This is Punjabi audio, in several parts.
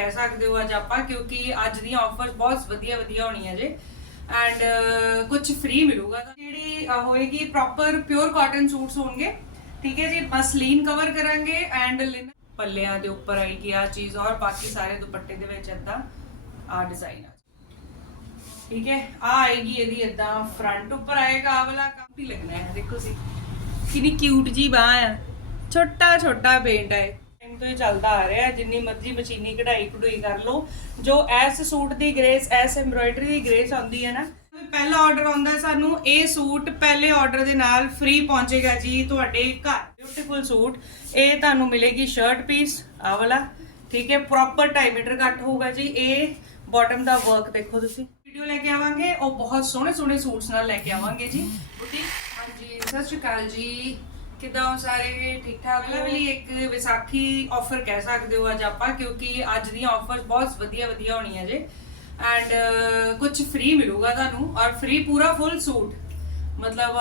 ਕਹਿ ਸਕਦੇ ਹੋ ਅੱਜ ਆਪਾਂ, ਕਿਉਂਕਿ ਅੱਜ ਦੀਆਂ ਆਫਰਸ ਬਹੁਤ ਵਧੀਆ ਵਧੀਆ ਹੋਣੀਆਂ ਜੇ। ਐਂਡ ਕੁਝ ਫ੍ਰੀ ਮਿਲੂਗਾ। ਜਿਹੜੀ ਹੋਏਗੀ ਪ੍ਰੋਪਰ ਪਿਓਰ ਕਾਟਨ ਸੂਟਸ ਹੋਣਗੇ। ਠੀਕ ਹੈ ਜੀ? ਮਸਲੀਨ ਕਵਰ ਕਰਾਂਗੇ ਐਂਡ ਲਿਨ ਪੱਲਿਆਂ ਦੇ ਉੱਪਰ ਆਏਗੀ ਆ ਚੀਜ਼ ਔਰ ਬਾਕੀ ਸਾਰੇ ਦੁਪੱਟੇ ਦੇ ਵਿੱਚ ਏਦਾਂ ਆ ਡਿਜ਼ਾਈਨ ਆ। ਠੀਕ ਹੈ? ਆ ਆਏਗੀ ਇਹਦੀ ਏਦਾਂ ਫਰੰਟ ਉੱਪਰ ਆਏਗਾ ਆ ਵਾਲਾ। ਕਾਫੀ ਲੱਗਣਾ ਹੈ। ਦੇਖੋ ਸੀ ਕਿੰਨੀ ਕਿਊਟ ਜੀ ਬਾਹ ਆ। ਛੋਟਾ ਛੋਟਾ ਪੇਂਟ ਹੈ ਤੋਂ ਹੀ ਚੱਲਦਾ ਆ ਰਿਹਾ ਹੈ, ਜਿੰਨੀ ਮਰਜ਼ੀ ਮਸ਼ੀਨੀ ਕਢਾਈ ਕਢੂਈ ਕਰ ਲਓ। ਜੋ ਐਸ ਸੂਟ ਦੀ ਗ੍ਰੇਸ ਐਸ ਐਮਬ੍ਰੋਇਡਰੀ ਦੀ ਗ੍ਰੇਸ ਆਉਂਦੀ ਹੈ ਨਾ ਪਹਿਲਾ ਆਰਡਰ ਆਉਂਦਾ ਸਾਨੂੰ ਇਹ ਸੂਟ ਪਹਿਲੇ ਆਰਡਰ ਦੇ ਨਾਲ ਫ੍ਰੀ ਪਹੁੰਚੇਗਾ ਜੀ ਤੁਹਾਡੇ ਘਰ। Beautiful suit. ਇਹ ਤੁਹਾਨੂੰ ਮਿਲੇਗੀ ਸ਼ਰਟ ਪੀਸ ਆ ਵਾਲਾ। ਠੀਕ ਹੈ ਪ੍ਰੋਪਰ 2.5 ਮੀਟਰ ਕੱਟ ਹੋਊਗਾ ਜੀ। ਇਹ ਬਾਟਮ ਦਾ ਵਰਕ ਦੇਖੋ ਤੁਸੀਂ। ਵੀਡੀਓ ਲੈ ਕੇ ਆਵਾਂਗੇ। ਉਹ ਬਹੁਤ ਸੋਹਣੇ ਸੋਹਣੇ ਸੂਟਸ ਨਾਲ ਲੈ ਕੇ ਆਵਾਂਗੇ ਜੀ। ਬੁਟੀਕ ਹਾਂਜੀ ਸਤਿ ਸ਼੍ਰੀ ਅਕਾਲ ਜੀ। ਕਿੱਦਾਂ ਹੋ ਸਾਰੇ ਠੀਕ ਠਾਕ ਹੋ। ਲਈ ਇੱਕ ਵਿਸਾਖੀ ਆਫਰ ਕਹਿ ਸਕਦੇ ਹੋ ਅੱਜ ਆਪਾਂ ਕਿਉਂਕਿ ਅੱਜ ਦੀਆਂ ਆਫਰਸ ਬਹੁਤ ਵਧੀਆ ਵਧੀਆ ਹੋਣੀਆਂ ਜੇ। ਐਂਡ ਕੁਝ ਫ੍ਰੀ ਮਿਲੂਗਾ ਤੁਹਾਨੂੰ ਔਰ ਫ੍ਰੀ ਪੂਰਾ ਫੁੱਲ ਸੂਟ ਮਤਲਬ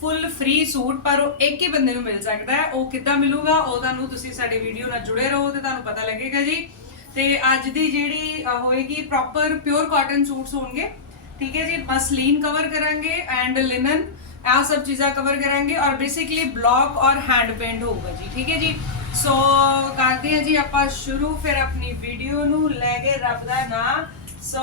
ਫੁੱਲ ਫ੍ਰੀ ਸੂਟ ਪਰ ਉਹ ਇੱਕ ਹੀ ਬੰਦੇ ਨੂੰ ਮਿਲ ਸਕਦਾ ਹੈ। ਉਹ ਕਿੱਦਾਂ ਮਿਲੂਗਾ ਉਹ ਤੁਹਾਨੂੰ ਤੁਸੀਂ ਸਾਡੇ ਵੀਡੀਓ ਨਾਲ ਜੁੜੇ ਰਹੋ ਤੇ ਤੁਹਾਨੂੰ ਪਤਾ ਲੱਗੇਗਾ ਜੀ। ਤੇ ਅੱਜ ਦੀ ਜਿਹੜੀ ਹੋਏਗੀ ਪ੍ਰੋਪਰ ਪਿਓਰ ਕਾਟਨ ਸੂਟਸ ਹੋਣਗੇ। ਠੀਕ ਹੈ ਜੀ? ਮਸਲੀਨ ਕਵਰ ਕਰਾਂਗੇ ਐਂਡ ਲਿਨਨ ਇਹ ਸਭ ਚੀਜ਼ਾਂ ਕਵਰ ਕਰਾਂਗੇ ਔਰ ਬੇਸਿਕਲੀ ਬਲੌਕ ਔਰ ਹੈਂਡ ਪੇਂਟ ਹੋਊਗਾ ਜੀ, ਠੀਕ ਹੈ ਜੀ? ਸੋ ਕਰਦੇ ਹਾਂ ਜੀ ਆਪਾਂ ਸ਼ੁਰੂ, ਫਿਰ ਆਪਣੀ ਵੀਡੀਓ ਨੂੰ ਲੈ ਕੇ ਰੱਬ ਦਾ ਨਾਮ। ਸੋ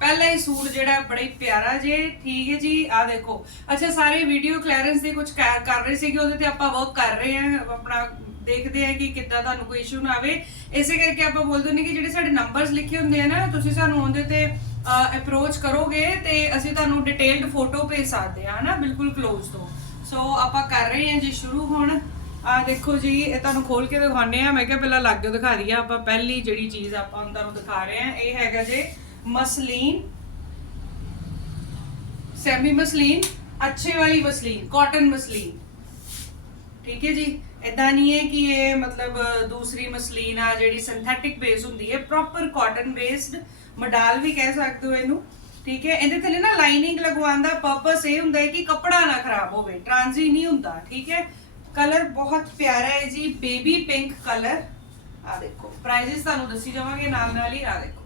ਪਹਿਲਾ ਹੀ ਸੂਟ ਜਿਹੜਾ ਹੈ ਬੜਾ ਹੀ ਪਿਆਰਾ ਜੇ, ਠੀਕ ਹੈ ਜੀ? ਆ ਦੇਖੋ, ਅੱਛਾ, ਸਾਰੇ ਵੀਡੀਓ ਕਲੀਅਰੈਂਸ ਦੇ ਕੁਝ ਕਰ ਕਰ ਰਹੇ ਸੀਗੇ, ਉਹਦੇ ਤੇ ਆਪਾਂ ਵਰਕ ਕਰ ਰਹੇ ਹਾਂ, ਆਪਣਾ ਦੇਖਦੇ ਆ ਕਿ ਕਿੱਦਾਂ ਤੁਹਾਨੂੰ ਕੋਈ ਇਸ਼ੂ ਨਾ ਆਵੇ। ਇਸੇ ਕਰਕੇ ਆਪਾਂ ਬੋਲਦੇ ਨੇ ਕਿ ਜਿਹੜੇ ਸਾਡੇ ਨੰਬਰਸ ਲਿਖੇ ਹੁੰਦੇ ਆ ਨਾ, ਤੁਸੀਂ ਸਾਨੂੰ ਉਹਦੇ ਤੇ ਅਪਰੋਚ ਕਰੋਗੇ ਤੇ ਅਸੀਂ ਤੁਹਾਨੂੰ ਡਿਟੇਲਡ ਫੋਟੋ ਭੇਜ ਸਕਦੇ ਹਾਂ, ਹਨਾ? ਬਿਲਕੁਲ ক্লোਜ਼ ਤੋਂ। ਸੋ ਆਪਾਂ ਕਰ ਰਹੇ ਹਾਂ ਜੀ, ਸ਼ੁਰੂ ਹੁਣ। ਆ ਦੇਖੋ ਜੀ, ਇਹ ਤੁਹਾਨੂੰ ਖੋਲ ਕੇ ਦਿਖਾਉਂਦੇ ਆ ਮੈਂ ਕਿਹਾ ਪਹਿਲਾਂ ਲੱਗ ਦਿਖਾ ਦਈਏ। ਆਪਾਂ ਪਹਿਲੀ ਜਿਹੜੀ ਚੀਜ਼ ਆਪਾਂ ਤੁਹਾਨੂੰ ਦਿਖਾ ਰਹੇ ਹਾਂ, ਇਹ ਹੈਗਾ ਜੇ ਮਸਲੀਨ। ਸੈਮੀ ਮਸਲੀਨ ਅੱਛੇ ਵਾਲੀ ਮਸਲੀਨ ਕਾਟਨ ਮਸਲੀਨ। ਠੀਕ ਹੈ ਜੀ? ਇਦਾਂ ਨਹੀਂ ਹੈ ਕਿ ਇਹ ਮਤਲਬ ਦੂਸਰੀ ਮਸਲੀਨ ਆ ਜਿਹੜੀ ਸਿੰਥੈਟਿਕ ਬੇਸ ਹੁੰਦੀ ਹੈ। ਪ੍ਰੋਪਰ ਕਾਟਨ ਬੇਸਡ ਮਡਾਲ ਵੀ ਕਹਿ ਸਕਦੇ ਹੋ ਇਹਨੂੰ, ਠੀਕ ਹੈ? ਇਹਦੇ ਥੱਲੇ ਨਾ ਲਾਈਨਿੰਗ ਲਗਵਾਉਣ ਦਾ ਪਰਪਸ ਇਹ ਹੁੰਦਾ ਹੈ ਕਿ ਕੱਪੜਾ ਨਾ ਖਰਾਬ ਹੋਵੇ ਟ੍ਰਾਂਜ਼ੀ ਨਹੀਂ ਹੁੰਦਾ, ਠੀਕ ਹੈ? ਕਲਰ ਬਹੁਤ ਪਿਆਰਾ ਹੈ ਜੀ ਬੇਬੀ ਪਿੰਕ ਕਲਰ ਆ ਦੇਖੋ ਪ੍ਰਾਈजेस ਤੁਹਾਨੂੰ ਦੱਸੀ ਜਾਵਾਂਗੇ ਨਾਲ ਨਾਲ ਹੀ ਆ ਦੇਖੋ।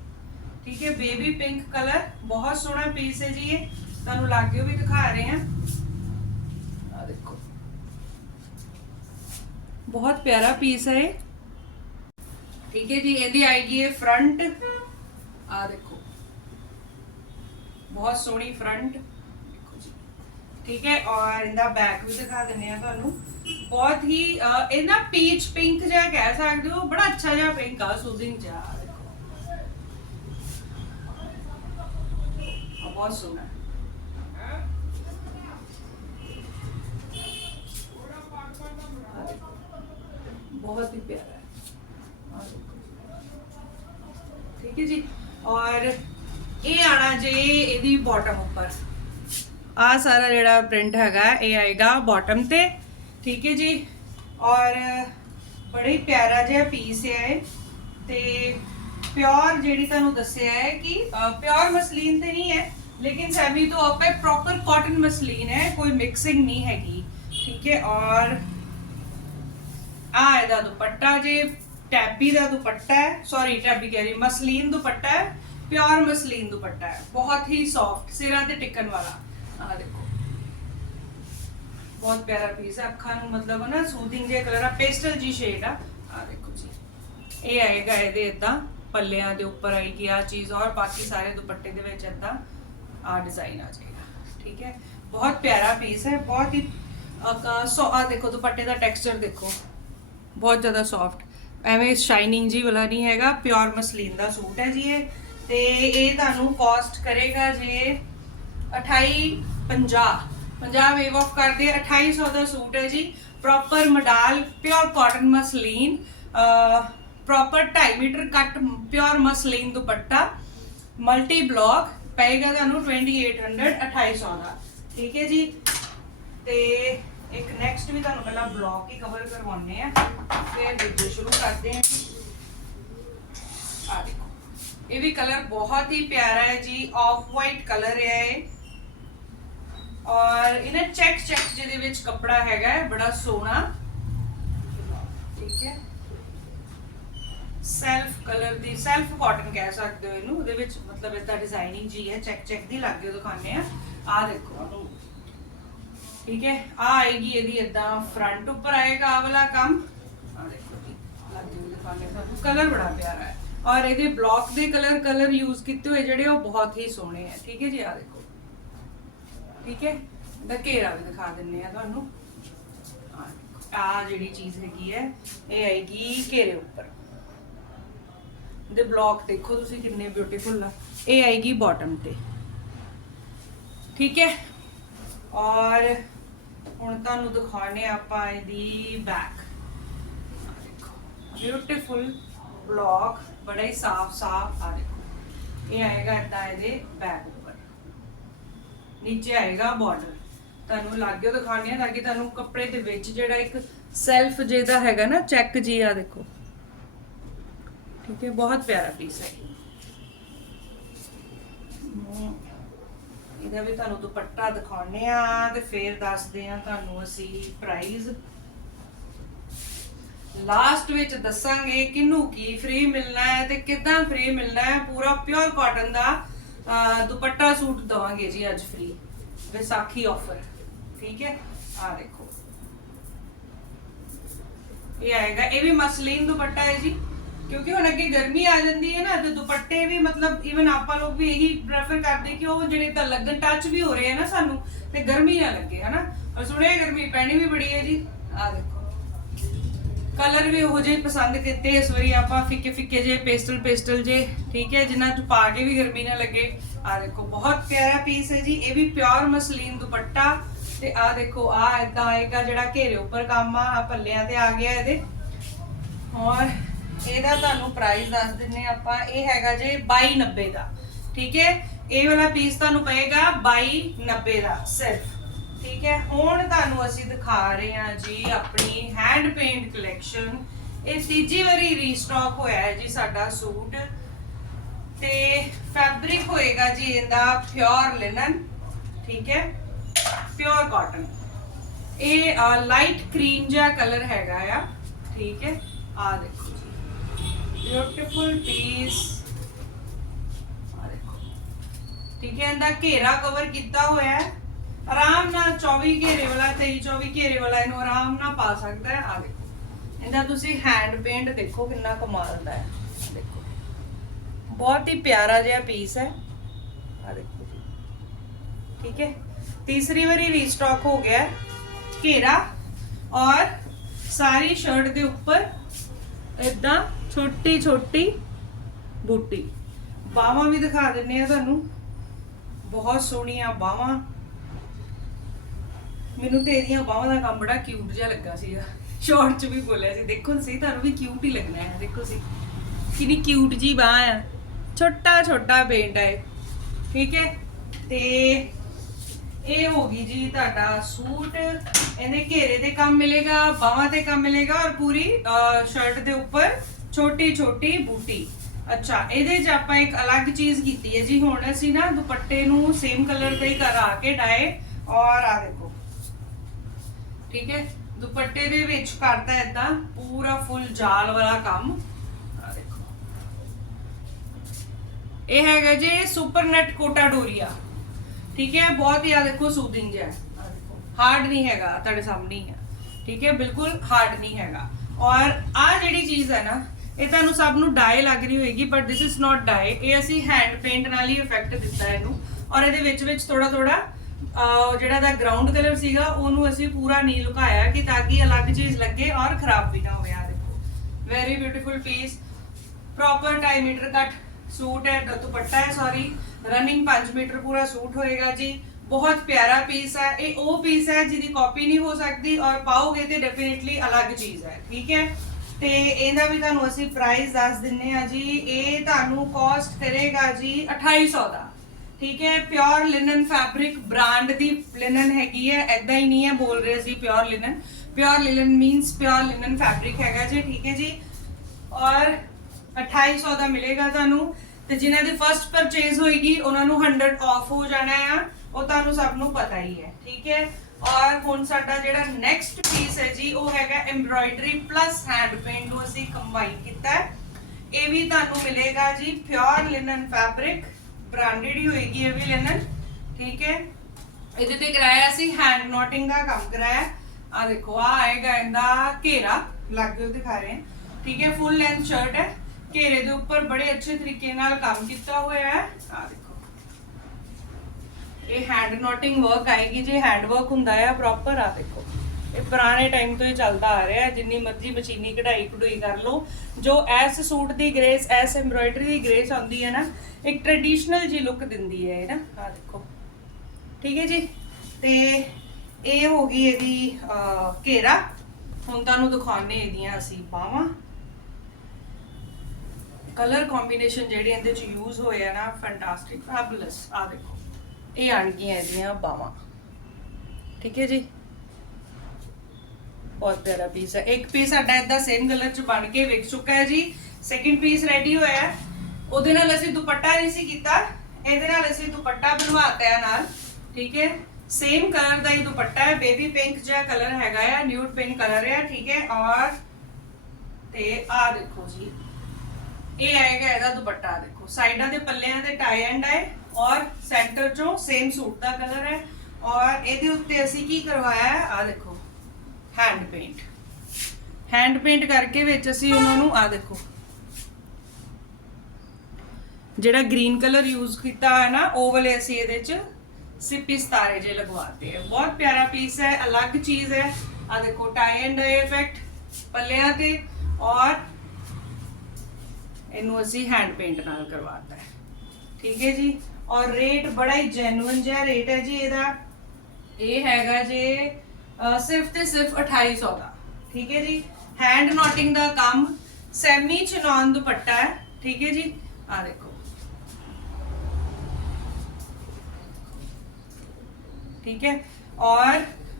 ਠੀਕ ਹੈ ਬੇਬੀ ਪਿੰਕ ਕਲਰ ਬਹੁਤ ਸੋਹਣਾ ਪੀਸ ਹੈ ਜੀ ਇਹ। ਤੁਹਾਨੂੰ ਲਾਗਿਓ ਵੀ ਦਿਖਾ ਰਹੇ ਹਾਂ। ਆ ਦੇਖੋ। ਬਹੁਤ ਪਿਆਰਾ ਪੀਸ ਹੈ ਇਹ। ਠੀਕ ਹੈ ਜੀ, ਇਹਦੀ ਆਏਗੀ ਇਹ ਫਰੰਟ ਆ ਦੇਖੋ। ਬਹੁਤ ਸੋਹਣੀ ਫਰੰਟ ਠੀਕ ਹੈ, ਔਰ ਇਹਦਾ ਬੈਕ ਵੀ ਦਿਖਾ ਦਿੰਨੇ ਆ ਤੁਹਾਨੂੰ। ਬਹੁਤ ਹੀ ਇਹ ਨਾ ਪੀਚ ਪਿੰਕ ਜਿਹਾ ਕਹਿ ਸਕਦੇ ਹੋ, ਬੜਾ ਅੱਛਾ ਜਿਹਾ ਪਿੰਕ ਆ ਸੂਜ਼ਿੰਗ ਜਿਹਾ ਬਹੁਤ ਸੋਹਣਾ। ਬਹੁਤ ਹੀ ਪਿਆਰਾ ਠੀਕ ਹੈ ਜੀ। ਔਰ ਇਹ ਆਣਾ ਜੇ ਇਹਦੀ ਬਾਟਮ ਉੱਪਰ। ਆ ਸਾਰਾ ਜਿਹੜਾ ਪ੍ਰਿੰਟ ਹੈਗਾ, ਇਹ ਆਏਗਾ ਬਾਟਮ ਤੇ। ਠੀਕ ਹੈ ਜੀ? ਔਰ ਬੜੇ ਹੀ ਪਿਆਰਾ ਜਿਹਾ ਪੀਸ ਹੈ ਇਹ। ਤੇ ਪਿਓਰ ਜਿਹੜੀ ਤੁਹਾਨੂੰ ਦੱਸਿਆ ਹੈ ਕਿ ਪਿਓਰ ਮਸਲੀਨ ਤੇ ਨਹੀਂ ਹੈ, ਲੇਕਿਨ ਸੈਮੀ ਤੋਂ ਅਪ ਹੈ ਪ੍ਰੋਪਰ ਕਾਟਨ ਮਸਲੀਨ ਹੈ, ਕੋਈ ਮਿਕਸਿੰਗ ਨਹੀਂ ਹੈਗੀ। ਠੀਕ ਹੈ? ਔਰ ਆ ਇਹਦਾ ਦੁਪੱਟਾ ਜੇ ਟੈਬੀ ਦਾ ਦੁਪੱਟਾ ਹੈ ਸੌਰੀ ਟੈਬੀ ਕਹਿ ਰਹੀ ਮਸਲੀਨ ਦੁਪੱਟਾ ਹੈ ਪਿਓਰ ਮਸਲੀਨ ਦੁਪੱਟਾ ਹੈ, ਬਹੁਤ ਹੀ ਸੌਫਟ ਸਿਰਾਂ ਤੇ ਟਿਕਣ ਵਾਲਾ। ਆ ਦੇਖੋ। ਬਹੁਤ ਪਿਆਰਾ ਪੀਸ ਹੈ, ਅੱਖਾਂ ਨੂੰ ਮਤਲਬ ਨਾ ਸੂਦਿੰਗ ਜਿਹਾ ਕਲਰ ਆ ਪੇਸਟਲ ਜੀ ਸ਼ੇਡ ਆ। ਆ ਦੇਖੋ ਜੀ। ਇਹ ਆਏਗਾ ਇਹਦੇ ਇਦਾਂ ਪੱਲਿਆਂ ਦੇ ਉੱਪਰ ਆਏਗੀ ਆ ਚੀਜ਼ ਔਰ ਬਾਕੀ ਸਾਰੇ ਦੁਪੱਟੇ ਦੇ ਵਿੱਚ ਇਦਾਂ ਆ ਡਿਜ਼ਾਈਨ ਆ ਜਾਏਗਾ। ਠੀਕ ਹੈ? ਬਹੁਤ ਪਿਆਰਾ ਪੀਸ ਹੈ, ਬਹੁਤ ਹੀ ਸੋ ਆ ਦੇਖੋ ਦੁਪੱਟੇ ਦਾ ਟੈਕਸਚਰ ਦੇਖੋ। ਬਹੁਤ ਜ਼ਿਆਦਾ ਸੌਫਟ ਐਵੇਂ ਸ਼ਾਈਨਿੰਗ ਜੀ ਵਾਲਾ ਨਹੀਂ ਹੈਗਾ ਪਿਓਰ ਮਸਲੀਨ ਦਾ ਸੂਟ ਹੈ ਜੀ ਇਹ। ਤੇ ਇਹ ਤੁਹਾਨੂੰ ਕਾਸਟ ਕਰੇਗਾ ਜੇ 2850 50 ਵੇਵ ਆਫ ਕਰਦੇ 2800 ਦਾ ਸੂਟ ਹੈ ਜੀ। Proper modal pure cotton muslin proper 2.5 metre cut pure muslin dupatta multi block ਪਏਗਾ ਤੁਹਾਨੂੰ 2800 2800 ਦਾ। ਠੀਕ ਹੈ ਜੀ? ਤੇ ਇੱਕ ਨੈਕਸਟ ਵੀ ਤੁਹਾਨੂੰ ਪਹਿਲਾਂ ਬਲੌਕ ਹੀ ਕਵਰ ਕਰਵਾਉਣੇ ਆ ਫਿਰ ਦੂਜੇ ਸ਼ੁਰੂ ਕਰਦੇ ਹਾਂ। ਆ ਦੇਖੋ, ਇਹ ਵੀ ਕਲਰ ਬਹੁਤ ਹੀ ਪਿਆਰਾ ਹੈ ਜੀ ਆਫ ਵਾਈਟ ਕਲਰ ਹੈ ਇਹ। ਔਰ ਇਹਨਾਂ ਚੈੱਕ ਚੈੱਕ ਜਿਹਦੇ ਵਿੱਚ ਕੱਪੜਾ ਹੈਗਾ ਹੈ, ਬੜਾ ਸੋਹਣਾ। ਠੀਕ ਹੈ। ਸੈਲਫ ਕਲਰ ਦੀ ਸੈਲਫ ਕਾਟਨ ਕਹਿ ਸਕਦੇ ਹੋ ਇਹਨੂੰ, ਉਹਦੇ ਵਿੱਚ ਮਤਲਬ ਇਦਾਂ ਡਿਜ਼ਾਈਨਿੰਗ ਜੀ ਹੈ ਚੈੱਕ ਚੈੱਕ ਦੀ ਲੱਗੇ ਦਿਖਾਉਂਦੇ ਆ ਆ ਦੇਖੋ। ਠੀਕ ਹੈ, ਆ ਆਏਗੀ ਇਹਦੀ ਇਦਾਂ ਫਰੰਟ ਉੱਪਰ ਆਏਗਾ ਆ ਵਾਲਾ ਕੰਮ। ਆ ਦੇਖੋ ਜੀ ਲੱਗੇ ਦਿਖਾਣੇ ਤੁਹਾਨੂੰ ਕਲਰ ਬੜਾ ਪਿਆਰਾ ਹੈ। ਔਰ ਇਹਦੇ ਬਲੌਕ ਦੇ ਕਲਰ ਕਲਰ ਯੂਜ਼ ਕੀਤੇ ਹੋਏ ਜਿਹੜੇ ਉਹ ਬਹੁਤ ਹੀ ਸੋਹਣੇ ਹੈ। ਠੀਕ ਹੈ ਜੀ ਆ ਦੇਖੋ। ਠੀਕ ਹੈ ਦਾ ਘੇਰਾ ਵੀ ਦਿਖਾ ਦਿੰਨੇ ਆ ਤੁਹਾਨੂੰ। ਆ ਜਿਹੜੀ ਚੀਜ਼ ਹੈਗੀ ਹੈ, ਇਹ ਆਏਗੀ ਘੇਰੇ ਉੱਪਰ। ਦੇ ਬਲੌਕ ਦੇਖੋ ਤੁਸੀਂ ਕਿੰਨੇ ਬਿਊਟੀਫੁਲ ਆ। ਇਹ ਆਏਗੀ ਬਾਟਮ ਤੇ। ਠੀਕ ਹੈ, ਔਰ ਹੁਣ ਤੁਹਾਨੂੰ ਦਿਖਾਉਣੇ ਆਪਾਂ ਇਹਦੀ ਬੈਕ ਬਿਊਟੀਫੁਲ ਬਲੌਕ ਬੜਾ ਹੀ ਸਾਫ਼ ਸਾਫ਼ ਆ ਦੇਖੋ। ਇਹ ਆਏਗਾ ਇਦਾਂ ਇਹਦੇ ਬੈਕ ਉੱਪਰ। ਨੀਚੇ ਆਏਗਾ ਬਾਰਡਰ ਤੁਹਾਨੂੰ ਲਾਗੇ ਦਿਖਾਉਣੇ ਆ ਤਾਂ ਕਿ ਤੁਹਾਨੂੰ ਕੱਪੜੇ ਦੇ ਵਿੱਚ ਜਿਹੜਾ ਇੱਕ ਸੈਲਫ ਜਿਹਦਾ ਹੈਗਾ ਨਾ ਚੈੱਕ ਜੀ ਆ ਦੇਖੋ। ਠੀਕ ਹੈ, ਬਹੁਤ ਪਿਆਰਾ ਪੀਸ ਹੈ। ਇਹਦਾ ਵੀ ਤੁਹਾਨੂੰ ਦੁਪੱਟਾ ਦਿਖਾਉਣੇ ਆ ਤੇ ਫੇਰ ਦੱਸਦੇ ਆ ਤੁਹਾਨੂੰ ਅਸੀਂ ਪ੍ਰਾਈਸ ਲਾਸਟ ਵਿੱਚ ਦੱਸਾਂਗੇ ਕਿਹਨੂੰ ਕੀ ਫ੍ਰੀ ਮਿਲਣਾ ਹੈ ਤੇ ਕਿਦਾਂ ਫ੍ਰੀ ਮਿਲਣਾ ਹੈ। ਪੂਰਾ ਪਿਓਰ ਕਾਟਨ ਦਾ ਦੁਪੱਟਾ ਸੂਟ ਦਵਾਂਗੇ ਜੀ ਅੱਜ ਫ੍ਰੀ ਵਿਸਾਖੀ ਆਫਰ ਠੀਕ ਹੈ? ਆ ਦੇਖੋ। ਇਹ ਆਏਗਾ, ਇਹ ਵੀ ਮਸਲੀਨ ਦੁਪੱਟਾ ਹੈ ਜੀ। ਕਿਉਂਕਿ ਹੁਣ ਅੱਗੇ ਗਰਮੀ ਆ ਜਾਂਦੀ ਹੈ ਨਾ, ਤੇ ਦੁਪੱਟੇ ਵੀ ਮਤਲਬ ਇਵਨ ਆਪਾਂ ਲੋਕ ਵੀ ਇਹੀ ਪ੍ਰੈਫਰ ਕਰਦੇ ਕਿ ਉਹ ਜਿਹੜੇ ਤਾਂ ਲੱਗਣ ਟੱਚ ਵੀ ਹੋ ਰਹੇ ਆ ਨਾ ਸਾਨੂੰ, ਤੇ ਗਰਮੀ ਨਾ ਲੱਗੇ, ਹਨਾ? ਔਰ ਸੁਣਿਆ ਗਰਮੀ, ਪੈਣੀ ਵੀ ਬੜੀ ਹੈ ਜੀ। ਆ ਦੇਖੋ। ਕਲਰ ਵੀ ਉਹੋ ਜਿਹੇ ਪਸੰਦ ਕੀਤੇ, ਇਸ ਵਾਰੀ ਆਪਾਂ ਫਿੱਕੇ ਫਿੱਕੇ ਜੇ ਪੇਸਟਲ ਪੇਸਟਲ ਜੇ ਠੀਕ ਹੈ ਜਿਨ੍ਹਾਂ ਚ ਪਾ ਕੇ ਵੀ ਗਰਮੀ ਨਾ ਲੱਗੇ। ਆ ਦੇਖੋ, ਬਹੁਤ ਪਿਆਰਾ ਪੀਸ ਹੈ ਜੀ, ਇਹ ਵੀ ਪਿਓਰ ਮਸਲੀਨ ਦੁਪੱਟਾ। ਤੇ ਆ ਦੇਖੋ, ਆ ਇਦਾਂ ਆਏਗਾ ਜਿਹੜਾ ਘੇਰੇ ਉੱਪਰ ਕੰਮ ਆ, ਆਹ ਪੱਲਿਆਂ ਤੇ ਆ ਗਿਆ ਇਹਦੇ। ਔਰ ਇਹਦਾ ਤੁਹਾਨੂੰ ਪ੍ਰਾਈਸ ਦੱਸ ਦਿੰਨੇ ਆਪਾਂ। ਇਹ ਹੈਗਾ ਜੇ 2290 ਦਾ, ਠੀਕ ਹੈ? ਇਹ ਵਾਲਾ ਪੀਸ ਤੁਹਾਨੂੰ ਪਏਗਾ 2290 ਦਾ ਸਿਰਫ, ਠੀਕ ਹੈ? ਹੁਣ ਤੁਹਾਨੂੰ ਅਸੀਂ ਦਿਖਾ ਰਹੇ ਹਾਂ ਜੀ ਆਪਣੀ ਹੈਂਡ ਪੇਂਟ ਕਲੈਕਸ਼ਨ ਇਹ ਤੀਜੀ ਵਾਰੀ ਰੀਸਟਾਕ ਹੋਇਆ ਹੈ ਜੀ ਸਾਡਾ ਸੂਟ। ਤੇ ਫੈਬਰਿਕ ਹੋਏਗਾ ਜੀ ਇਹਦਾ ਪਿਓਰ ਲਿਨਨ ਠੀਕ ਹੈ? ਪਿਓਰ ਕਾਟਨ ਇਹ ਲਾਈਟ ਕਰੀਮ ਜਿਹਾ ਕਲਰ ਹੈਗਾ ਆ, ਠੀਕ ਹੈ? ਆ ਦੇਖੋ। ਜੀ ਬਿਊਟੀਫੁਲ ਪੀਸ ਆ ਦੇਖੋ ਠੀਕ ਹੈ ਇਹਦਾ ਘੇਰਾ ਕਵਰ ਕੀਤਾ ਹੋਇਆ ਹੈ ਆਰਾਮ ਨਾਲ 24 ਘੇਰੇ ਵਾਲਾ 23 24 ਘੇਰੇ ਵਾਲਾ ਇਹਨੂੰ ਆਰਾਮ ਨਾਲ ਪਾ ਸਕਦਾ ਹੈ ਆ ਦੇਖੋ ਇਹਦਾ ਤੁਸੀਂ ਹੈਂਡ ਪੇਂਟ ਦੇਖੋ ਕਿੰਨਾ ਕਮਾਲ ਦਾ ਹੈ ਦੇਖੋ ਬਹੁਤ ਹੀ ਪਿਆਰਾ ਜਿਹਾ ਪੀਸ ਹੈ ਆ ਦੇਖੋ ਜੀ ਠੀਕ ਹੈ ਤੀਸਰੀ ਵਾਰੀ ਰੀਸਟਾਕ ਹੋ ਗਿਆ ਹੈ। ਘੇਰਾ ਔਰ ਸਾਰੀ ਸ਼ਰਟ ਦੇ ਉੱਪਰ ਇਦਾਂ ਛੋਟੀ ਛੋਟੀ ਬੂਟੀ। ਬਾਹਾਂ ਵੀ ਦਿਖਾ ਦਿੰਨੇ ਆ ਤੁਹਾਨੂੰ। ਬਹੁਤ ਸੋਹਣੀਆਂ ਬਾਹਾਂ ਮੈਨੂੰ ਤੇ ਇਹਦੀਆਂ ਬਾਹਾਂ ਦਾ ਕੰਮ ਬੜਾ ਕਿਊਟ ਜਿਹਾ ਲੱਗਾ ਸੀਗਾ। ਸ਼ਾਰਟ 'ਚ ਵੀ ਬੋਲਿਆ ਸੀ। ਦੇਖੋ ਤੁਸੀਂ, ਤੁਹਾਨੂੰ ਵੀ ਕਿਊਟ ਹੀ ਲੱਗਣਾ ਹੈ। ਦੇਖੋ ਸੀ ਕਿੰਨੀ ਕਿਊਟ ਜੀ ਬਾਹ ਆ। ਛੋਟਾ ਛੋਟਾ ਪੇਂਟ ਹੈ ਠੀਕ ਹੈ? ਤੇ ਇਹ ਹੋਗੀ ਜੀ ਤੁਹਾਡਾ ਸੂਟ। ਇਹਦੇ ਘੇਰੇ ਤੇ ਕੰਮ ਮਿਲੇਗਾ, ਬਾਹਾਂ ਤੇ ਕੰਮ ਮਿਲੇਗਾ ਔਰ ਪੂਰੀ ਸ਼ਰਟ ਦੇ ਉੱਪਰ ਛੋਟੀ ਛੋਟੀ ਬੂਟੀ। ਅੱਛਾ, ਇਹਦੇ 'ਚ ਆਪਾਂ ਇੱਕ ਅਲੱਗ ਚੀਜ਼ ਕੀਤੀ ਹੈ ਜੀ। ਹੁਣ ਅਸੀਂ ਨਾ ਦੁਪੱਟੇ ਨੂੰ ਸੇਮ ਕਲਰ ਦਾ ਹੀ ਕਰਾ ਕੇ ਡਾਏ ਔਰ ਆ ਦੇਖੋ। ਠੀਕ ਹੈ? ਦੁਪੱਟੇ ਦੇ ਵਿੱਚ ਕਰਤਾ ਇਦਾਂ ਪੂਰਾ ਫੁੱਲ ਜਾਲ ਵਾਲਾ ਕੰਮ। ਆ ਇਹ ਹੈਗਾ ਜੀ ਸੁਪਰ ਨੈਟ ਕੋਟਾ ਡੋਰੀਆ। ਠੀਕ ਹੈ? ਬਹੁਤ ਹੀ ਆ ਦੇਖੋ ਸੂਦਿੰਗ ਜਿਹਾ। ਹਾਰਡ ਨਹੀਂ ਹੈਗਾ, ਤੁਹਾਡੇ ਸਾਹਮਣੇ ਹੀ ਹੈ ਠੀਕ ਹੈ? ਬਿਲਕੁਲ ਹਾਰਡ ਨਹੀਂ ਹੈਗਾ। ਔਰ ਆ ਜਿਹੜੀ ਚੀਜ਼ ਹੈ ਨਾ, ਇਹ ਤੁਹਾਨੂੰ ਸਭ ਨੂੰ ਡਾਈ ਲੱਗ ਰਹੀ ਹੋਏਗੀ but this is not dye ਇਹ ਅਸੀਂ ਹੈਂਡ ਪੇਂਟ ਨਾਲ ਹੀ ਇਫੈਕਟ ਦਿੱਤਾ ਇਹਨੂੰ। ਔਰ ਇਹਦੇ ਵਿੱਚ ਵਿੱਚ ਥੋੜਾ ਥੋੜਾ ਜਿਹੜਾ ਦਾ ਗਰਾਊਂਡ ਕਲਰ ਸੀਗਾ, ਉਹਨੂੰ ਅਸੀਂ ਪੂਰਾ ਨਹੀਂ ਲੁਕਾਇਆ ਕਿ ਤਾਂ ਕਿ ਅਲੱਗ ਚੀਜ਼ ਲੱਗੇ ਔਰ ਖਰਾਬ ਵੀ ਨਾ ਹੋਵੇ। ਆ ਦੇਖੋ। Very beautiful piece proper tie cut suit ਹੈ, ਦੁਪੱਟਾ ਹੈ ਸੌਰੀ ਰਨਿੰਗ 5 ਮੀਟਰ ਪੂਰਾ ਸੂਟ ਹੋਏਗਾ ਜੀ। ਬਹੁਤ ਪਿਆਰਾ ਪੀਸ ਹੈ, ਇਹ ਉਹ ਪੀਸ ਹੈ ਜਿਹਦੀ ਕਾਪੀ ਨਹੀਂ ਹੋ ਸਕਦੀ ਔਰ ਪਾਓਗੇ ਤੇ ਡੈਫੀਨਿਟਲੀ ਅਲੱਗ ਚੀਜ਼ ਹੈ, ਠੀਕ ਹੈ? ਤੇ ਇਹਦਾ ਵੀ ਤੁਹਾਨੂੰ ਅਸੀਂ ਪ੍ਰਾਈਸ ਦੱਸ ਦਿੰਨੇ ਆ ਜੀ। ਇਹ ਤੁਹਾਨੂੰ ਕਾਸਟ ਕਰੇਗਾ ਜੀ 2800 ਦਾ, ਠੀਕ ਹੈ? ਪਿਓਰ ਲਿਨਨ ਫੈਬਰਿਕ ਬ੍ਰਾਂਡ ਦੀ ਲਿਨਨ ਹੈਗੀ ਹੈ ਐਦਾਂ ਹੀ ਨਹੀਂ ਹੈ, ਬੋਲ ਰਹੇ ਸੀ pure linen pure linen means pure linen fabric ਹੈਗਾ ਜੀ, ਠੀਕ ਹੈ ਜੀ? ਔਰ 2800 ਦਾ ਮਿਲੇਗਾ ਤੁਹਾਨੂੰ। ਤੇ ਜਿਨ੍ਹਾਂ ਦੀ ਫਰਸਟ ਪਰਚੇਜ਼ ਹੋਏਗੀ, ਉਹਨਾਂ ਨੂੰ 100 ਆਫ ਹੋ ਜਾਣਾ ਆ। ਉਹ ਤੁਹਾਨੂੰ ਸਭ ਨੂੰ ਪਤਾ ਹੀ ਹੈ, ਠੀਕ ਹੈ? ਔਰ ਹੁਣ ਸਾਡਾ ਜਿਹੜਾ ਨੈਕਸਟ ਪੀਸ ਹੈ ਜੀ, ਉਹ ਹੈਗਾ ਐਮਬ੍ਰਾਇਡਰੀ ਪਲੱਸ ਹੈਂਡ ਪੇਂਟ ਨੂੰ ਅਸੀਂ ਕੰਬਾਈਨ ਕੀਤਾ ਹੈ। ਇਹ ਵੀ ਤੁਹਾਨੂੰ ਮਿਲੇਗਾ ਜੀ ਪਿਓਰ ਲਿਨਨ ਫੈਬਰਿਕ ਬ੍ਰਾਂਡਡ ਹੀ ਹੋਏਗੀ ਇਹ ਵੀ ਲਿਨਨ ਠੀਕ ਹੈ? ਇਹਦੇ ਤੇ ਕਰਾਇਆ ਸੀ ਹੈਂਡ ਨੋਟਿੰਗ ਦਾ ਕੰਮ ਕਰਾਇਆ। ਆ ਦੇਖੋ ਆ ਆਏਗਾ ਇਹਦਾ ਘੇਰਾ ਲੱਗੇ ਦਿਖਾ ਰਹੇ ਠੀਕ ਹੈ ਫੁੱਲ ਲੈਂਥ ਸ਼ਰਟ ਹੈ। ਘੇਰੇ ਦੇ ਉੱਪਰ ਬੜੇ ਅੱਛੇ ਤਰੀਕੇ ਨਾਲ ਕੰਮ ਕੀਤਾ ਹੋਇਆ ਹੈ। ਆ ਦੇਖੋ। ਇਹ ਹੈਂਡ ਨੋਟਿੰਗ ਵਰਕ ਆਏਗੀ, ਜੇ ਹੈਂਡ ਵਰਕ ਹੁੰਦਾ ਹੈ ਪ੍ਰੋਪਰ ਆ ਦੇਖੋ। ਇਹ ਪੁਰਾਣੇ ਟਾਈਮ ਤੋਂ ਹੀ ਚੱਲਦਾ ਆ ਰਿਹਾ ਜਿੰਨੀ ਮਰਜ਼ੀ ਮਸ਼ੀਨੀ ਕਢਾਈ ਕਢੂਈ ਕਰ ਲਓ। ਜੋ ਐਸ ਸੂਟ ਦੀ ਗ੍ਰੇਸ ਐਸ ਐਮਬ੍ਰੋਇਡਰੀ ਦੀ ਗ੍ਰੇਸ ਆਉਂਦੀ ਹੈ ਨਾ, ਇੱਕ ਟ੍ਰੈਡੀਸ਼ਨਲ ਜੀ ਲੁੱਕ ਦਿੰਦੀ ਹੈ ਇਹ ਨਾ। ਆ ਦੇਖੋ। ਠੀਕ ਹੈ ਜੀ? ਤੇ ਇਹ ਹੋ ਗਈ ਇਹਦੀ ਘੇਰਾ। ਹੁਣ ਤੁਹਾਨੂੰ ਦਿਖਾਉਣੇ ਇਹਦੀਆਂ ਅਸੀਂ ਬਾਹਾਂ। ਕਲਰ ਕੰਬੀਨੇਸ਼ਨ ਜਿਹੜੇ ਇਹਦੇ ਚ ਯੂਜ਼ ਹੋਏ ਆ ਨਾ ਫੈਂਟਾਸਟਿਕ ਫੈਬੂਲਸ ਆ ਦੇਖੋ। ਇਹ ਆਣਗੀਆਂ ਇਹਦੀਆਂ ਬਾਹਾਂ। ਠੀਕ ਹੈ ਜੀ? ਬਹੁਤ ਪਿਆਰਾ ਪੀਸ ਹੈ ਇੱਕ ਪੀਸ ਸਾਡਾ ਇਦਾਂ ਸੇਮ ਕਲਰ ਚ ਬਣ ਕੇ ਵਿਕ ਚੁੱਕਾ ਹੈ ਜੀ। ਸੈਕਿੰਡ ਪੀਸ ਰੈਡੀ ਹੋਇਆ ਹੈ। ਉਹਦੇ ਨਾਲ ਅਸੀਂ ਦੁਪੱਟਾ ਨਹੀਂ ਸੀ ਕੀਤਾ। ਇਹਦੇ ਨਾਲ ਅਸੀਂ ਦੁਪੱਟਾ ਬਣਵਾਤਾ ਹੈ ਨਾਲ। ਠੀਕ ਹੈ? ਸੇਮ ਕਲਰ ਦਾ ਹੀ ਦੁਪੱਟਾ ਹੈ। ਬੇਬੀ ਪਿੰਕ ਜਿਹਾ ਕਲਰ ਹੈਗਾ ਹੈ ਨਿਊਡ ਪਿੰਕ ਕਲਰ ਹੈ ਠੀਕ ਹੈ? ਔਰ ਤੇ ਆ ਦੇਖੋ ਜੀ। ਇਹ ਆਏਗਾ ਇਹਦਾ ਦੁਪੱਟਾ, ਦੇਖੋ। ਸਾਈਡਾਂ ਦੇ ਪੱਲਿਆਂ ਤੇ ਟਾਈ ਐਂਡ ਹੈ ਔਰ ਸੈਂਟਰ ਚੋਂ ਸੇਮ ਸੂਟ ਦਾ ਕਲਰ ਹੈ ਔਰ ਇਹਦੇ ਉੱਤੇ ਅਸੀਂ ਕੀ ਕਰਵਾਇਆ ਆ ਦੇਖੋ ਹੈਂਡ ਪੇਂਟ ਹੈਂਡ ਪੇਂਟ ਕਰਕੇ ਵਿੱਚ ਅਸੀਂ ਉਹਨਾਂ ਨੂੰ ਆ ਦੇਖੋ, ਜਿਹੜਾ ਗ੍ਰੀਨ ਕਲਰ ਯੂਜ਼ ਕੀਤਾ ਹੈ ਨਾ, ਉਹ ਵਾਲੇ ਅਸੀਂ ਇਹਦੇ ਚ ਸਿੱਪੀ ਸਤਾਰੇ ਜੇ ਲਗਵਾਤੇ ਹੈ। ਬਹੁਤ ਪਿਆਰਾ ਪੀਸ ਹੈ, ਅਲੱਗ ਚੀਜ਼ ਹੈ। ਆ ਦੇਖੋ ਟਾਈ ਐਂਡ ਡਾਈ ਇਫੈਕਟ ਪੱਲਿਆਂ ਤੇ ਔਰ ਇਹਨੂੰ ਅਸੀਂ ਹੈਂਡ ਪੇਂਟ ਨਾਲ ਕਰਵਾਤਾ ਹੈ ਠੀਕ ਹੈ ਜੀ ਔਰ ਰੇਟ ਬੜਾ ਹੀ ਜੈਨੂਇਨ ਜਿਹਾ ਰੇਟ ਹੈ ਜੀ ਇਹਦਾ ਇਹ ਹੈਗਾ ਜੀ ਅਹ, ਸਿਰਫ ਤੇ ਸਿਰਫ 2800 ਦਾ ਠੀਕ ਹੈ ਜੀ ਹੈਂਡ ਨੋਟਿੰਗ ਦਾ ਕੰਮ ਸੈਮੀ ਚਨੌਨ ਦੁਪੱਟਾ ਹੈ ਠੀਕ ਹੈ ਜੀ ਆ ਦੇਖੋ ठीक है और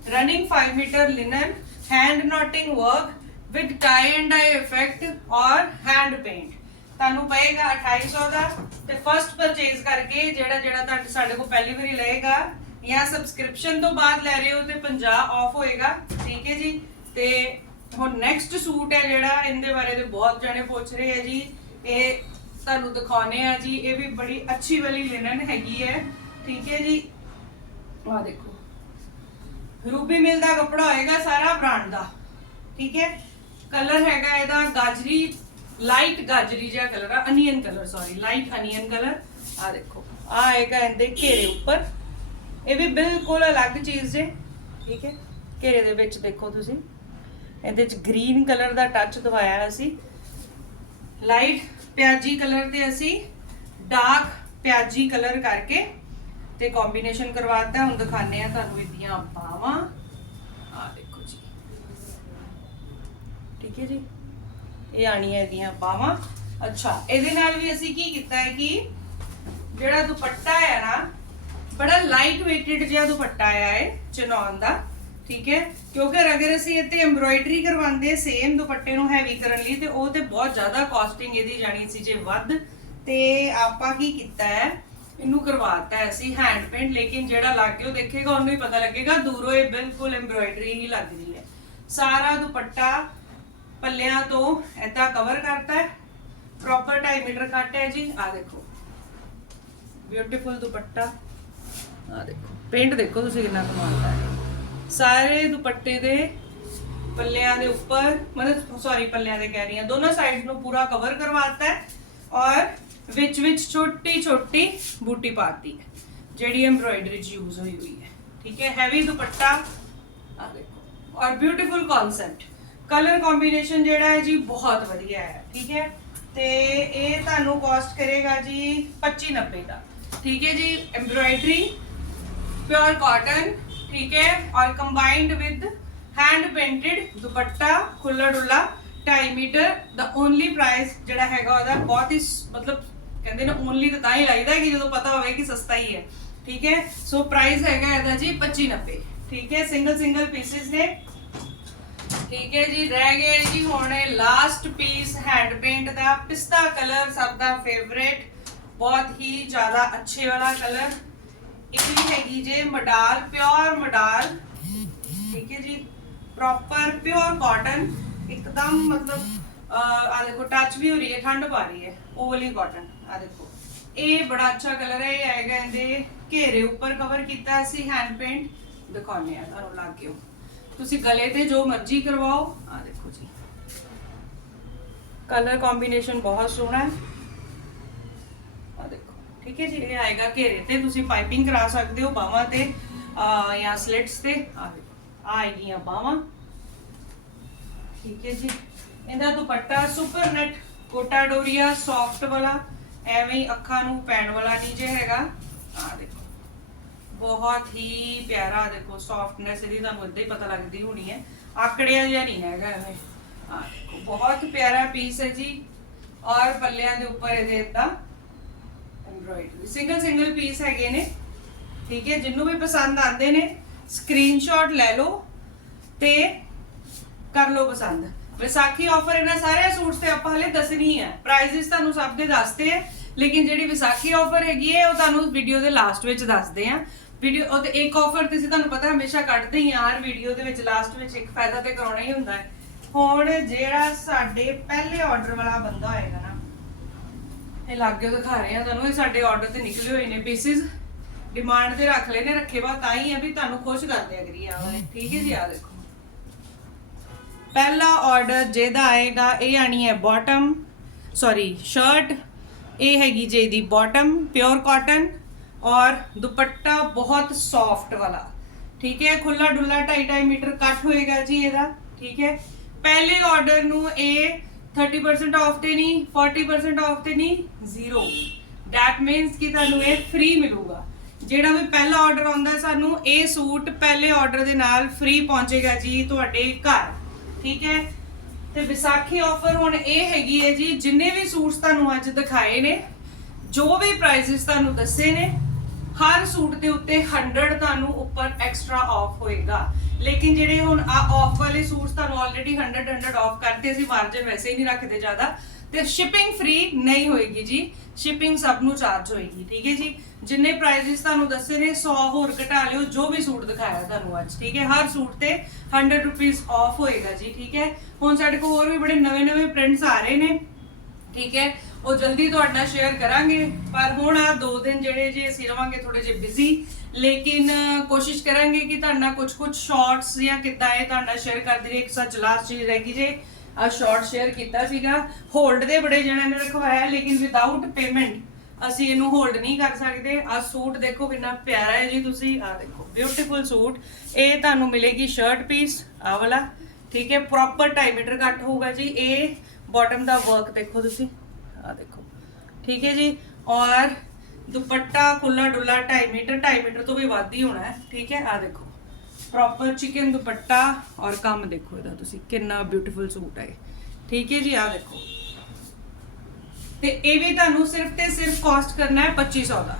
running 5 metre linen hand knotting work with tie and dye effect और हैंड पेंट ਤੁਹਾਨੂੰ ਪਏਗਾ 2800 ਦਾ ਤੇ ਫਰਸਟ ਪਰਚੇਜ਼ ਕਰਕੇ ਜਿਹੜਾ ਜਿਹੜਾ ਤੁਹਾਡੇ ਸਾਡੇ ਕੋਲ ਪਹਿਲੀ ਵਾਰੀ ਲਏਗਾ ਜਾਂ ਸਬਸਕ੍ਰਿਪਸ਼ਨ ਤੋਂ ਬਾਅਦ ਲੈ ਰਹੇ ਹੋ ਤੇ 50 ਆਫ ਹੋਏਗਾ, ਠੀਕ ਹੈ ਜੀ? ਤੇ ਹੁਣ ਨੈਕਸਟ ਸੂਟ ਹੈ ਜਿਹੜਾ, ਇਹਦੇ ਬਾਰੇ ਤੇ ਬਹੁਤ ਜਣੇ ਪੁੱਛ ਰਹੇ ਆ ਜੀ। ਇਹ ਤੁਹਾਨੂੰ ਦਿਖਾਉਣੇ ਆ ਜੀ, ਇਹ ਵੀ ਬੜੀ ਅੱਛੀ ਵਾਲੀ ਲਿਨਨ ਹੈਗੀ ਹੈ, ਠੀਕ ਹੈ ਜੀ? ਆ ਦੇਖੋ। ਰੂਬੀ ਮਿਲ ਦਾ ਕੱਪੜਾ ਹੋਏਗਾ ਸਾਰਾ ਬ੍ਰਾਂਡ ਦਾ, ਠੀਕ ਹੈ? ਕਲਰ ਹੈਗਾ ਇਹਦਾ ਗਾਜਰੀ ਲਾਈਟ ਗਾਜਰੀ ਜਿਹਾ ਕਲਰ ਆ onion colour sorry light onion colour ਆ ਦੇਖੋ ਆ ਆਏਗਾ ਇਹਦੇ ਘੇਰੇ ਉੱਪਰ। ਇਹ ਵੀ ਬਿਲਕੁਲ ਅਲੱਗ ਚੀਜ਼ ਜੇ, ਠੀਕ ਹੈ? ਘੇਰੇ ਦੇ ਵਿੱਚ ਦੇਖੋ ਤੁਸੀਂ। ਇਹਦੇ ਚ ਗ੍ਰੀਨ ਕਲਰ ਦਾ ਟੱਚ ਦਵਾਇਆ ਅਸੀਂ ਲਾਈਟ ਪਿਆਜੀ ਕਲਰ ਤੇ ਅਸੀਂ ਡਾਰਕ ਪਿਆਜੀ ਕਲਰ ਕਰਕੇ ਤੇ ਕੰਬੀਨੇਸ਼ਨ ਕਰਵਾਤਾ। ਹੁਣ ਦਿਖਾਣੇ ਆ ਤੁਹਾਨੂੰ ਇਹਦੀਆਂ ਬਾਵਾਂ। ਆ ਦੇਖੋ ਜੀ। ਠੀਕ ਹੈ ਜੀ? ਇਹ ਆਣੀਆਂ ਇਹਦੀਆਂ ਬਾਹਾਂ। ਅੱਛਾ, ਇਹਦੇ ਨਾਲ ਵੀ ਅਸੀਂ ਕੀ ਕੀਤਾ ਹੈ ਕਿ ਜਿਹੜਾ ਦੁਪੱਟਾ ਹੈ ਨਾ, ਬੜਾ ਲਾਈਟ weighted ਜਿਹਾ ਦੁਪੱਟਾ ਆਇਆ ਹੈ ਚਨੌਨ ਦਾ, ਠੀਕ ਹੈ? ਕਿਉਂਕਿ ਅਗਰ ਅਸੀਂ ਇੱਥੇ ਐਮਬ੍ਰੋਇਡਰੀ ਕਰਵਾਉਂਦੇ ਸੇਮ ਦੁਪੱਟੇ ਨੂੰ ਹੈਵੀ ਕਰਨ ਲਈ, ਤੇ ਉਹ ਤੇ ਬਹੁਤ ਜ਼ਿਆਦਾ ਕਾਸਟਿੰਗ ਇਹਦੀ ਜਾਣੀ ਸੀ ਜੇ ਵੱਧ। ਤੇ ਆਪਾਂ ਕੀ ਕੀਤਾ ਹੈ? ਇਹਨੂੰ ਕਰਵਾਤਾ ਹੈ ਅਸੀਂ ਹੈਂਡ ਪੇਂਟ ਲੇਕਿਨ ਜਿਹੜਾ ਲੱਗ ਗਿਆ, ਉਹ ਦੇਖੇਗਾ, ਉਹਨੂੰ ਹੀ ਪਤਾ ਲੱਗੇਗਾ, ਦੂਰੋਂ ਇਹ ਬਿਲਕੁਲ ਐਮਬ੍ਰੋਇਡਰੀ ਹੀ ਲੱਗ ਰਹੀ ਹੈ। ਸਾਰਾ ਦੁਪੱਟਾ ਪੱਲਿਆਂ ਤੋਂ ਏਦਾਂ ਕਵਰ ਕਰਤਾ ਹੈ। ਪ੍ਰੋਪਰ 2.5 ਮੀਟਰ ਕੱਟ ਹੈ ਜੀ। ਆ ਦੇਖੋ। ਬਿਊਟੀਫੁਲ ਦੁਪੱਟਾ। ਆ ਦੇਖੋ। ਪ੍ਰਿੰਟ ਦੇਖੋ ਤੁਸੀਂ ਕਿੰਨਾ ਕਮਾਲ ਦਾ ਹੈ। ਸਾਰੇ ਦੁਪੱਟੇ ਦੇ ਪੱਲਿਆਂ ਦੇ ਉੱਪਰ, ਮਤਲਬ ਸੌਰੀ ਪੱਲਿਆਂ ਦੇ ਕਹਿ ਰਹੀ ਹਾਂ, ਦੋਨੋਂ ਸਾਈਡ ਨੂੰ ਪੂਰਾ ਕਵਰ ਕਰਵਾਤਾ ਹੈ ਔਰ ਵਿੱਚ ਵਿੱਚ ਛੋਟੀ ਛੋਟੀ ਬੂਟੀ ਪਾਤੀ ਹੈ, ਜਿਹੜੀ ਐਮਬ੍ਰੋਇਡਰੀ ਚ ਯੂਜ਼ ਹੋਈ ਹੋਈ ਹੈ। ਠੀਕ ਹੈ ਹੈਵੀ ਦੁਪੱਟਾ। ਆ ਦੇਖੋ। ਔਰ ਬਿਊਟੀਫੁਲ ਕਨਸੈਪਟ ਕਲਰ ਕੰਬੀਨੇਸ਼ਨ ਜਿਹੜਾ ਹੈ ਜੀ ਬਹੁਤ ਵਧੀਆ ਹੈ, ਠੀਕ ਹੈ? ਤੇ ਇਹ ਤੁਹਾਨੂੰ ਕੋਸਟ ਕਰੇਗਾ ਜੀ 2590 ਦਾ, ਠੀਕ ਹੈ ਜੀ? ਐਮਬ੍ਰੋਇਡਰੀ ਪਿਓਰ ਕਾਟਨ ਠੀਕ ਹੈ? ਔਰ combined with hand painted dupatta ਖੁੱਲਾ ਡੁੱਲਾ, ਢਾਈ ਮੀਟਰ ਦਾ ਓਨਲੀ ਪ੍ਰਾਈਸ ਜਿਹੜਾ ਹੈਗਾ ਉਹਦਾ ਬਹੁਤ ਹੀ ਮਤਲਬ ਕਹਿੰਦੇ ਨੇ ਓਨਲੀ ਤਾਂ ਹੀ ਲੱਗਦਾ ਕਿ ਜਦੋਂ ਪਤਾ ਹੋਵੇ ਕਿ ਸਸਤਾ ਹੀ ਹੈ, ਠੀਕ ਹੈ? ਸੋ ਪ੍ਰਾਈਸ ਹੈਗਾ ਇਹਦਾ ਜੀ 2590 ਠੀਕ ਹੈ? ਸਿੰਗਲ ਸਿੰਗਲ ਪੀਸਿਸ ਨੇ। ਠੀਕ ਹੈ ਜੀ, ਰਹਿ ਗਏ ਜੀ ਹੁਣ ਲਾਸਟ ਪੀਸ ਹੈਂਡ ਪੇਂਟ ਦਾ। ਪਿਸਤਾ ਕਲਰ ਸਭ ਦਾ ਫੇਵਰੇਟ ਬਹੁਤ ਹੀ ਜ਼ਿਆਦਾ ਅੱਛੇ ਵਾਲਾ ਕਲਰ ਇਹ ਵੀ ਹੈਗੀ ਜੇ ਮਡਾਲ ਪਿਓਰ ਮਡਾਲ। ਠੀਕ ਹੈ ਜੀ ਪ੍ਰੋਪਰ ਪਿਓਰ ਕਾਟਨ ਇੱਕਦਮ ਮਤਲਬ ਆ ਦੇਖੋ ਟੱਚ ਵੀ ਹੋ ਰਹੀ ਹੈ, ਠੰਡ ਪਾ ਰਹੀ ਹੈ, ਉਹ ਵਾਲੀ ਕਾਟਨ ਆ ਦੇਖੋ। ਇਹ ਬੜਾ ਅੱਛਾ ਕਲਰ ਹੈ, ਇਹ ਆਏਗਾ ਇਹਦੇ ਘੇਰੇ ਉੱਪਰ ਕਵਰ ਕੀਤਾ ਸੀ ਹੈਂਡ ਪੇਂਟ ਦਿਖਾਉਂਦੇ ਆ ਤੁਹਾਨੂੰ ਲੱਗ ਗਿਓ ਤੁਸੀਂ ਗਲੇ ਤੇ ਜੋ ਮਰਜ਼ੀ ਕਰਵਾਓ। ਆ ਦੇਖੋ ਜੀ। ਕਲਰ ਕੰਬੀਨੇਸ਼ਨ ਬਹੁਤ ਸੋਹਣਾ ਹੈ। ਆ ਦੇਖੋ। ਠੀਕ ਹੈ ਜੀ, ਇਹ ਆਏਗਾ ਘੇਰੇ ਤੇ। ਤੁਸੀਂ ਪਾਈਪਿੰਗ ਕਰਾ ਸਕਦੇ ਹੋ ਬਾਹਾਂ ਤੇ ਜਾਂ ਸਲਿਟਸ ਤੇ। ਆ ਦੇਖੋ ਆ ਆਏਗੀਆਂ ਬਾਹਾਂ। ਠੀਕ ਹੈ ਜੀ। ਇਹਦਾ dupatta super net Kota Doria soft ਵਾਲਾ। ਐਵੇਂ ਹੀ ਅੱਖਾਂ ਨੂੰ ਪੈਣ ਵਾਲਾ ਨੀਚੇ ਹੈਗਾ। ਆ ਦੇਖੋ। ਬਹੁਤ ਹੀ ਪਿਆਰਾ, ਦੇਖੋ ਸੌਫਟਨੈਸ ਇਹਦੀ ਤੁਹਾਨੂੰ ਇੱਦਾਂ ਹੀ ਪਤਾ ਲੱਗਦੀ ਹੋਣੀ ਹੈ। ਆਕੜਿਆ ਜਿਹਾ ਨਹੀਂ ਹੈਗਾ ਐਵੇਂ ਆ ਦੇਖੋ, ਬਹੁਤ ਪਿਆਰਾ ਪੀਸ ਹੈ ਜੀ। ਔਰ ਪੱਲਿਆਂ ਦੇ ਉੱਪਰ ਇਹਦੇ ਇਦਾਂ ਐਮਬ੍ਰੋਇਡਰੀ ਸਿੰਗਲ ਸਿੰਗਲ ਪੀਸ ਹੈਗੇ ਨੇ। ਠੀਕ ਹੈ ਜਿੰਨੂੰ ਵੀ ਪਸੰਦ ਆਉਂਦੇ ਨੇ ਸਕਰੀਨਸ਼ਾਟ ਲੈ ਲਓ ਤੇ ਕਰ ਲਓ ਪਸੰਦ। ਵਿਸਾਖੀ ਆਫਰ ਇਹਨਾਂ ਸਾਰੇ ਸੂਟਸ ਤੇ ਆਪਾਂ ਹਲੇ ਦੱਸਣੀ ਹੈ। ਪ੍ਰਾਈਸਿਸ ਤੁਹਾਨੂੰ ਸਭ ਦੇ ਦੱਸਦੇ ਆ ਲੇਕਿਨ ਜਿਹੜੀ ਵਿਸਾਖੀ ਆਫਰ ਹੈਗੀ ਹੈ, ਉਹ ਤੁਹਾਨੂੰ ਵੀਡੀਓ ਦੇ ਲਾਸਟ ਵਿੱਚ ਦੱਸਦੇ ਆ ਵੀਡੀਓ ਉਹ ਤੇ ਇੱਕ ਆਫਰ ਤੇ ਤੁਹਾਨੂੰ ਪਤਾ ਹਮੇਸ਼ਾ ਕੱਢਦੇ ਹੀ ਆ, ਹਰ ਵੀਡੀਓ ਦੇ ਵਿੱਚ ਲਾਸਟ ਵਿੱਚ ਇੱਕ ਫਾਇਦਾ ਤੇ ਕਰਾਉਣਾ ਹੀ ਹੁੰਦਾ ਹੈ। ਹੁਣ ਜਿਹੜਾ ਸਾਡੇ ਪਹਿਲੇ ਆਰਡਰ ਵਾਲਾ ਬੰਦਾ ਹੋਏਗਾ ਨਾ, ਇਹ ਲਾਗੇ ਦਿਖਾ ਰਹੇ ਆ ਤੁਹਾਨੂੰ, ਇਹ ਸਾਡੇ ਆਰਡਰ ਤੇ ਨਿਕਲੇ ਹੋਏ ਨੇ ਪੀਸਿਸ ਡਿਮਾਂਡ ਤੇ ਰੱਖ ਲਏ ਰੱਖੇ ਬਾਅਦ ਤਾਂ ਹੀ ਆ ਵੀ ਤੁਹਾਨੂੰ ਖੁਸ਼ ਕਰਦੇ ਅਗਰੀ ਆ। ਠੀਕ ਹੈ ਜੀ, ਆ ਦੇਖੋ। ਪਹਿਲਾ ਆਰਡਰ ਜਿਹਦਾ ਆਏਗਾ, ਇਹ ਆਣੀ ਹੈ ਬਾਟਮ ਸੌਰੀ ਸ਼ਰਟ ਇਹ ਹੈਗੀ ਜੇ ਦੀ ਬਾਟਮ ਪਿਓਰ ਕਾਟਨ ਔਰ ਦੁਪੱਟਾ ਬਹੁਤ ਸੌਫਟ ਵਾਲਾ। ਠੀਕ ਹੈ ਖੁੱਲਾ ਡੁੱਲਾ 2.5 ਮੀਟਰ ਕੱਟ ਹੋਏਗਾ ਜੀ ਇਹਦਾ, ਠੀਕ ਹੈ। ਪਹਿਲੇ ਆਰਡਰ ਨੂੰ ਇਹ 30% ਆਫ ਤੇ ਨਹੀਂ 40% ਆਫ ਤੇ ਨਹੀਂ ਜ਼ੀਰੋ ਦੈਟ ਮੀਨਸ ਕਿ ਤੁਹਾਨੂੰ ਇਹ ਫ੍ਰੀ ਮਿਲੂਗਾ। ਜਿਹੜਾ ਵੀ ਪਹਿਲਾ ਆਰਡਰ ਆਉਂਦਾ ਸਾਨੂੰ, ਇਹ ਸੂਟ ਪਹਿਲੇ ਆਰਡਰ ਦੇ ਨਾਲ ਫ੍ਰੀ ਪਹੁੰਚੇਗਾ ਜੀ ਤੁਹਾਡੇ ਘਰ। ਠੀਕ ਹੈ? ਤੇ ਵਿਸਾਖੀ ਆਫਰ ਹੁਣ ਇਹ ਹੈਗੀ ਹੈ ਜੀ, ਜਿੰਨੇ ਵੀ ਸੂਟਸ ਤੁਹਾਨੂੰ ਅੱਜ ਦਿਖਾਏ ਨੇ, ਜੋ ਵੀ ਪ੍ਰਾਈਸਿਸ ਤੁਹਾਨੂੰ ਦੱਸੇ ਨੇ ਹਰ ਸੂਟ ਦੇ ਉੱਤੇ 100 ਤੁਹਾਨੂੰ ਉੱਪਰ ਐਕਸਟਰਾ ਆਫ ਹੋਏਗਾ। ਲੇਕਿਨ ਜਿਹੜੇ ਹੁਣ ਆ ਆਫ ਵਾਲੇ ਸੂਟਸ ਤੁਹਾਨੂੰ ਆਲਰੇਡੀ 100 100 ਆਫ ਕਰਤੇ, ਅਸੀਂ ਮਾਰਜਨ ਵੈਸੇ ਹੀ ਨਹੀਂ ਰੱਖਦੇ ਜ਼ਿਆਦਾ। ਤੇ ਸ਼ਿਪਿੰਗ ਫ੍ਰੀ ਨਹੀਂ ਹੋਏਗੀ ਜੀ। ਸ਼ਿਪਿੰਗ ਸਭ ਨੂੰ ਚਾਰਜ ਹੋਏਗੀ, ਠੀਕ ਹੈ ਜੀ? ਜਿੰਨੇ ਪ੍ਰਾਈਸਿਸ ਤੁਹਾਨੂੰ ਦੱਸੇ ਨੇ 100 ਹੋਰ ਘਟਾ ਲਿਓ, ਜੋ ਵੀ ਸੂਟ ਦਿਖਾਇਆ ਤੁਹਾਨੂੰ ਅੱਜ, ਠੀਕ ਹੈ? ਹਰ ਸੂਟ ਤੇ 100 ਰੁਪੀਸ ਆਫ ਹੋਏਗਾ ਜੀ, ਠੀਕ ਹੈ? ਹੁਣ ਸਾਡੇ ਕੋਲ ਹੋਰ ਵੀ ਬੜੇ ਨਵੇਂ ਨਵੇਂ ਪ੍ਰਿੰਟਸ ਆ ਰਹੇ ਨੇ, ਠੀਕ ਹੈ? ਉਹ ਜਲਦੀ ਤੁਹਾਡੇ ਨਾਲ ਸ਼ੇਅਰ ਕਰਾਂਗੇ, ਪਰ ਹੁਣ ਆ ਦੋ ਦਿਨ ਜਿਹੜੇ ਜੇ ਅਸੀਂ ਰਵਾਂਗੇ ਥੋੜੇ ਜਿਹੇ ਬਿਜ਼ੀ ਲੇਕਿਨ ਕੋਸ਼ਿਸ਼ ਕਰਾਂਗੇ ਕਿ ਤੁਹਾਡੇ ਨਾਲ ਕੁਝ ਕੁਝ ਸ਼ਾਰਟਸ ਜਾਂ ਕਿੱਦਾਂ ਇਹ ਤੁਹਾਡੇ ਨਾਲ ਸ਼ੇਅਰ ਕਰਦੇ ਰਹੇ ਇੱਕ ਸੱਚ ਲਾਸਟ ਚੀਜ਼ ਰਹਿ ਗਈ ਜੇ ਆ ਸ਼ਾਰਟ ਸ਼ੇਅਰ ਕੀਤਾ ਸੀਗਾ। ਹੋਲਡ ਦੇ ਬੜੇ ਜਣਿਆਂ ਨੇ ਰਖਵਾਇਆ, ਲੇਕਿਨ ਵਿਦਆਊਟ ਪੇਮੈਂਟ ਅਸੀਂ ਇਹਨੂੰ ਹੋਲਡ ਨਹੀਂ ਕਰ ਸਕਦੇ। ਆ ਸੂਟ ਦੇਖੋ ਕਿੰਨਾ ਪਿਆਰਾ ਹੈ ਜੀ ਤੁਸੀਂ। ਆ ਦੇਖੋ ਬਿਊਟੀਫੁਲ ਸੂਟ। ਇਹ ਤੁਹਾਨੂੰ ਮਿਲੇਗੀ ਸ਼ਰਟ ਪੀਸ ਆ ਵਾਲਾ। ਠੀਕ ਹੈ ਪ੍ਰੋਪਰ 2.5 ਮੀਟਰ ਕੱਟ ਹੋਊਗਾ ਜੀ। ਇਹ ਬਾਟਮ ਦਾ ਵਰਕ ਦੇਖੋ ਤੁਸੀਂ। ਆ ਦੇਖੋ ਠੀਕ ਹੈ ਜੀ ਔਰ ਦੁਪੱਟਾ ਖੁੱਲਾ ਡੁੱਲਾ 2.5 ਮੀਟਰ 2.5 ਮੀਟਰ ਤੋਂ ਵੀ ਵੱਧ ਹੀ ਹੋਣਾ ਹੈ ਠੀਕ ਹੈ ਆ ਦੇਖੋ ਪ੍ਰੋਪਰ ਚਿਕਨ ਦੁਪੱਟਾ ਔਰ ਕੰਮ ਦੇਖੋ ਇਹਦਾ ਤੁਸੀਂ ਕਿੰਨਾ ਬਿਊਟੀਫੁਲ ਸੂਟ ਹੈ ਇਹ। ਠੀਕ ਹੈ ਜੀ ਆ ਦੇਖੋ ਤੇ ਇਹ ਵੀ ਤੁਹਾਨੂੰ ਸਿਰਫ ਤੇ ਸਿਰਫ ਕਾਸਟ ਕਰਨਾ ਹੈ 2500 ਦਾ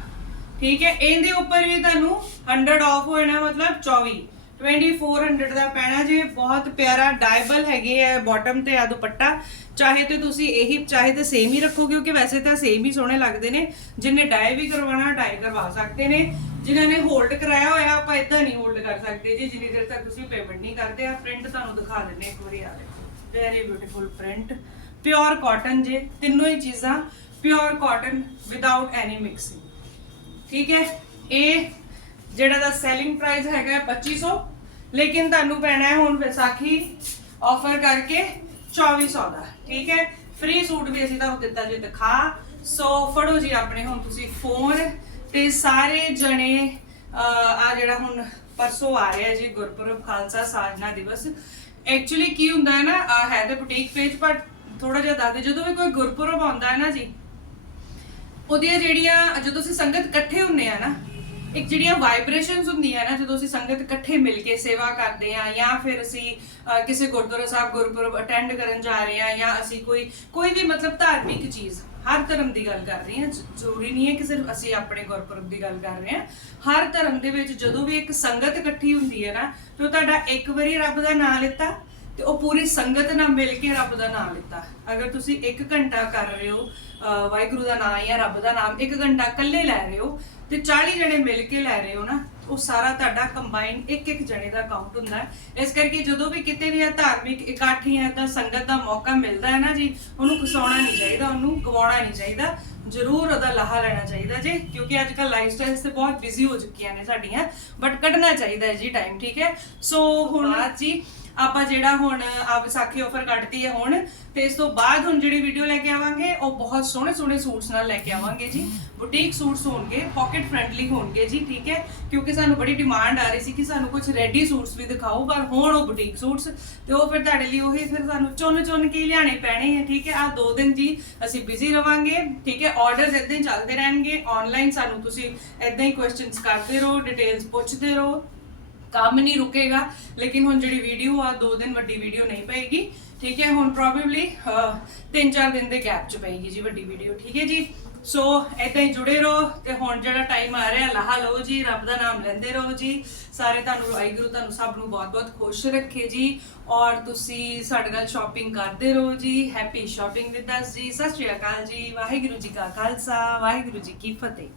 ਠੀਕ ਹੈ ਇਹਦੇ ਉੱਪਰ ਵੀ ਤੁਹਾਨੂੰ 100 ਆਫ ਹੋਣਾ ਮਤਲਬ 24 2400 ਦਾ ਪੈਣਾ ਜੇ, ਬਹੁਤ ਪਿਆਰਾ ਡਾਈਬਲ ਹੈਗੇ ਆ ਬਾਟਮ ਤੇ ਆ ਦੁਪੱਟਾ। ਚਾਹੇ ਤੇ ਤੁਸੀਂ ਇਹੀ, ਚਾਹੇ ਤੇ ਸੇਮ ਹੀ ਰੱਖੋ, ਕਿਉਂਕਿ ਵੈਸੇ ਤਾਂ ਸੇਮ ਹੀ ਸੋਹਣੇ ਲੱਗਦੇ ਨੇ। ਜਿੰਨੇ ਡਾਈ ਵੀ ਕਰਵਾਉਣਾ ਡਾਈ ਕਰਵਾ ਸਕਦੇ ਨੇ। ਜਿਨ੍ਹਾਂ ਨੇ ਹੋਲਡ ਕਰਾਇਆ ਹੋਇਆ, ਆਪਾਂ ਇਦਾਂ ਨਹੀਂ ਹੋਲਡ ਕਰ ਸਕਦੇ ਜੀ। ਜਿੰਨੀ ਦੇਰ ਤੱਕ ਤੁਸੀਂ ਪੇਮੈਂਟ ਨਹੀਂ ਕਰਦੇ ਆ ਪ੍ਰਿੰਟ ਤੁਹਾਨੂੰ ਦਿਖਾ ਦਿੰਨੇ ਇੱਕ ਵਾਰੀ ਆ ਦੇਖੋ। Very beautiful print pure cotton ਜੇ, ਤਿੰਨੋਂ ਹੀ ਚੀਜ਼ਾਂ। Pure cotton without any mixing ਠੀਕ ਹੈ? ਇਹ ਜਿਹੜਾ ਦਾ ਸੈਲਿੰਗ ਪ੍ਰਾਈਸ ਹੈਗਾ 2500 ਲੇਕਿਨ ਤੁਹਾਨੂੰ ਪੈਣਾ ਹੈ ਹੁਣ ਵਿਸਾਖੀ ਆਫਰ ਕਰਕੇ 2400 ਦਾ, ਠੀਕ ਹੈ? ਫ੍ਰੀ ਸੂਟ ਵੀ ਅਸੀਂ ਤੁਹਾਨੂੰ ਦਿੱਤਾ ਜੀ ਦਿਖਾ। ਸੋ ਫੜੋ ਜੀ ਆਪਣੇ ਹੁਣ ਤੁਸੀਂ ਫੋਨ ਤੇ ਸਾਰੇ ਜਣੇ ਆ ਜਿਹੜਾ ਹੁਣ ਪਰਸੋਂ ਆ ਰਿਹਾ ਜੀ ਗੁਰਪੁਰਬ ਖਾਲਸਾ ਸਾਜਨਾ ਦਿਵਸ। ਐਕਚੁਅਲੀ ਕੀ ਹੁੰਦਾ ਹੈ ਨਾ ਆਹ ਹੈ ਤੇ ਬੁਟੀਕ ਪੇਜ ਪਰ ਥੋੜਾ ਜਿਹਾ ਦੱਸ ਦੇ, ਜਦੋਂ ਵੀ ਕੋਈ ਗੁਰਪੁਰਬ ਆਉਂਦਾ ਹੈ ਨਾ ਜੀ, ਉਹਦੀਆਂ ਜਿਹੜੀਆਂ ਜਦੋਂ ਅਸੀਂ ਸੰਗਤ ਇਕੱਠੇ ਹੁੰਨੇ ਆ ਨਾ ਇੱਕ ਜਿਹੜੀਆਂ ਵਾਈਬ੍ਰੇਸ਼ਨਸ ਹੁੰਦੀਆਂ ਨਾ, ਜਦੋਂ ਅਸੀਂ ਸੰਗਤ ਇਕੱਠੇ ਮਿਲ ਕੇ ਸੇਵਾ ਕਰਦੇ ਆ ਜਾਂ ਫਿਰ ਅਸੀਂ ਕਿਸੇ ਗੁਰਦੁਆਰਾ ਸਾਹਿਬ ਗੁਰਪੁਰਬ ਅਟੈਂਡ ਕਰਨ ਜਾ ਰਹੇ ਆ ਜਾਂ ਅਸੀਂ ਕੋਈ ਕੋਈ ਵੀ ਮਤਲਬ ਧਾਰਮਿਕ ਚੀਜ਼, ਹਰ ਧਰਮ ਦੀ ਗੱਲ ਕਰ ਰਹੀ ਹਾਂ ਜ਼ਰੂਰੀ ਨਹੀਂ ਹੈ ਕਿ ਸਿਰਫ ਅਸੀਂ ਆਪਣੇ ਗੁਰਪੁਰਬ ਦੀ ਗੱਲ ਕਰ ਰਹੇ ਹਾਂ। ਹਰ ਧਰਮ ਦੇ ਵਿੱਚ ਜਦੋਂ ਵੀ ਇੱਕ ਸੰਗਤ ਇਕੱਠੀ ਹੁੰਦੀ ਹੈ ਨਾ, ਤੇ ਉਹ ਤੁਹਾਡਾ ਇੱਕ ਵਾਰੀ ਰੱਬ ਦਾ ਨਾਮ ਲਿੱਤਾ ਤੇ ਉਹ ਪੂਰੀ ਸੰਗਤ ਨਾਲ ਮਿਲ ਕੇ ਰੱਬ ਦਾ ਨਾਮ ਲਿੱਤਾ। ਅਗਰ ਤੁਸੀਂ 1 ਘੰਟਾ ਕਰ ਰਹੇ ਹੋ ਵਾਹਿਗੁਰੂ ਦਾ ਨਾਮ ਜਾਂ ਰੱਬ ਦਾ ਨਾਮ 1 ਘੰਟਾ ਇਕੱਲੇ ਲੈ ਰਹੇ ਹੋ ਤੇ 40 ਜਣੇ ਮਿਲ ਕੇ ਲੈ ਰਹੇ ਹੋ ਨਾ, ਉਹ ਸਾਰਾ ਤੁਹਾਡਾ ਕੰਬਾਈਨ ਇੱਕ ਇੱਕ ਜਣੇ ਦਾ ਅਕਾਊਂਟ ਹੁੰਦਾ ਹੈ। ਇਸ ਕਰਕੇ ਜਦੋਂ ਵੀ ਕਿਤੇ ਵੀ ਆ ਧਾਰਮਿਕ ਇਕੱਠ ਜਾਂ ਤਾਂ ਸੰਗਤ ਦਾ ਮੌਕਾ ਮਿਲਦਾ ਹੈ ਨਾ ਜੀ, ਉਹਨੂੰ ਖਸਾਉਣਾ ਨਹੀਂ ਚਾਹੀਦਾ, ਉਹਨੂੰ ਗਵਾਉਣਾ ਨਹੀਂ ਚਾਹੀਦਾ। ਜ਼ਰੂਰ ਉਹਦਾ ਲਾਹਾ ਲੈਣਾ ਚਾਹੀਦਾ ਜੀ, ਕਿਉਂਕਿ ਅੱਜ ਕੱਲ ਲਾਈਫ ਸਟਾਈਲਸ ਤੇ ਬਹੁਤ ਬਿਜ਼ੀ ਹੋ ਚੁੱਕੀਆਂ ਨੇ ਸਾਡੀਆਂ ਬਟ ਕੱਢਣਾ ਚਾਹੀਦਾ ਹੈ ਜੀ ਟਾਈਮ ਠੀਕ ਹੈ? ਸੋ ਹੁਣ ਜੀ ਆਪਾਂ ਜਿਹੜਾ ਹੁਣ ਆ ਵਿਸਾਖੀ ਆਫਰ ਕੱਢਤੀ ਹੈ ਹੁਣ, ਤੇ ਇਸ ਤੋਂ ਬਾਅਦ ਹੁਣ ਜਿਹੜੀ ਵੀਡੀਓ ਲੈ ਕੇ ਆਵਾਂਗੇ, ਉਹ ਬਹੁਤ ਸੋਹਣੇ ਸੋਹਣੇ ਸੂਟਸ ਨਾਲ ਲੈ ਕੇ ਆਵਾਂਗੇ ਜੀ। ਬੁਟੀਕ ਸੂਟਸ ਹੋਣਗੇ ਪਾਕਟ ਫ੍ਰੈਂਡਲੀ ਹੋਣਗੇ ਜੀ, ਠੀਕ ਹੈ? ਕਿਉਂਕਿ ਸਾਨੂੰ ਬੜੀ ਡਿਮਾਂਡ ਆ ਰਹੀ ਸੀ ਕਿ ਸਾਨੂੰ ਕੁਝ ਰੈਡੀ ਸੂਟਸ ਵੀ ਦਿਖਾਓ, ਪਰ ਹੁਣ ਉਹ ਬੁਟੀਕ ਸੂਟਸ ਤੇ ਉਹ ਫਿਰ ਤੁਹਾਡੇ ਲਈ ਉਹੀ ਫਿਰ ਸਾਨੂੰ ਚੁਣ ਚੁਣ ਕੇ ਹੀ ਲਿਆਣੇ ਪੈਣੇ ਹੈ ਠੀਕ ਹੈ? ਆ ਦੋ ਦਿਨ ਜੀ ਅਸੀਂ ਬਿਜ਼ੀ ਰਵਾਂਗੇ, ਠੀਕ ਹੈ? ਆਰਡਰਸ ਇਦਾਂ ਹੀ ਚੱਲਦੇ ਰਹਿਣਗੇ ਆਨਲਾਈਨ ਸਾਨੂੰ ਤੁਸੀਂ ਇਦਾਂ ਹੀ ਕੁਐਸਚਨਸ ਕਰਦੇ ਰਹੋ ਡਿਟੇਲਸ ਪੁੱਛਦੇ ਰਹੋ। ਕੰਮ ਨਹੀਂ ਰੁਕੇਗਾ, ਲੇਕਿਨ ਹੁਣ ਜਿਹੜੀ ਵੀਡੀਓ ਆ, ਦੋ ਦਿਨ ਵੱਡੀ ਵੀਡੀਓ ਨਹੀਂ ਪਏਗੀ। ਠੀਕ ਹੈ, ਹੁਣ ਪ੍ਰੋਬੇਬਲੀ ਤਿੰਨ ਚਾਰ ਦਿਨ ਦੇ ਗੈਪ ਚ ਪਏਗੀ ਜੀ ਵੱਡੀ ਵੀਡੀਓ ਠੀਕ ਹੈ ਜੀ? ਸੋ ਏਦਾਂ ਹੀ ਜੁੜੇ ਰਹੋ ਤੇ ਹੁਣ ਜਿਹੜਾ ਟਾਈਮ ਆ ਰਿਹਾ, ਲਾਹਾ ਲਓ ਜੀ, ਰੱਬ ਦਾ ਨਾਮ ਲੈਂਦੇ ਰਹੋ ਜੀ। ਸਾਰੇ ਤੁਹਾਨੂੰ, ਵਾਹਿਗੁਰੂ ਤੁਹਾਨੂੰ ਸਭ ਨੂੰ ਬਹੁਤ-ਬਹੁਤ ਖੁਸ਼ ਰੱਖੇ ਜੀ। ਔਰ ਤੁਸੀਂ ਸਾਡੇ ਨਾਲ ਸ਼ਾਪਿੰਗ ਕਰਦੇ ਰਹੋ ਜੀ ਹੈਪੀ ਸ਼ਾਪਿੰਗ ਵਿਦ ਅਸ ਜੀ। ਸਤਿ ਸ਼੍ਰੀ ਅਕਾਲ ਜੀ, ਵਾਹਿਗੁਰੂ ਜੀ ਕਾ ਖਾਲਸਾ, ਵਾਹਿਗੁਰੂ ਜੀ ਕੀ ਫਤਿਹ।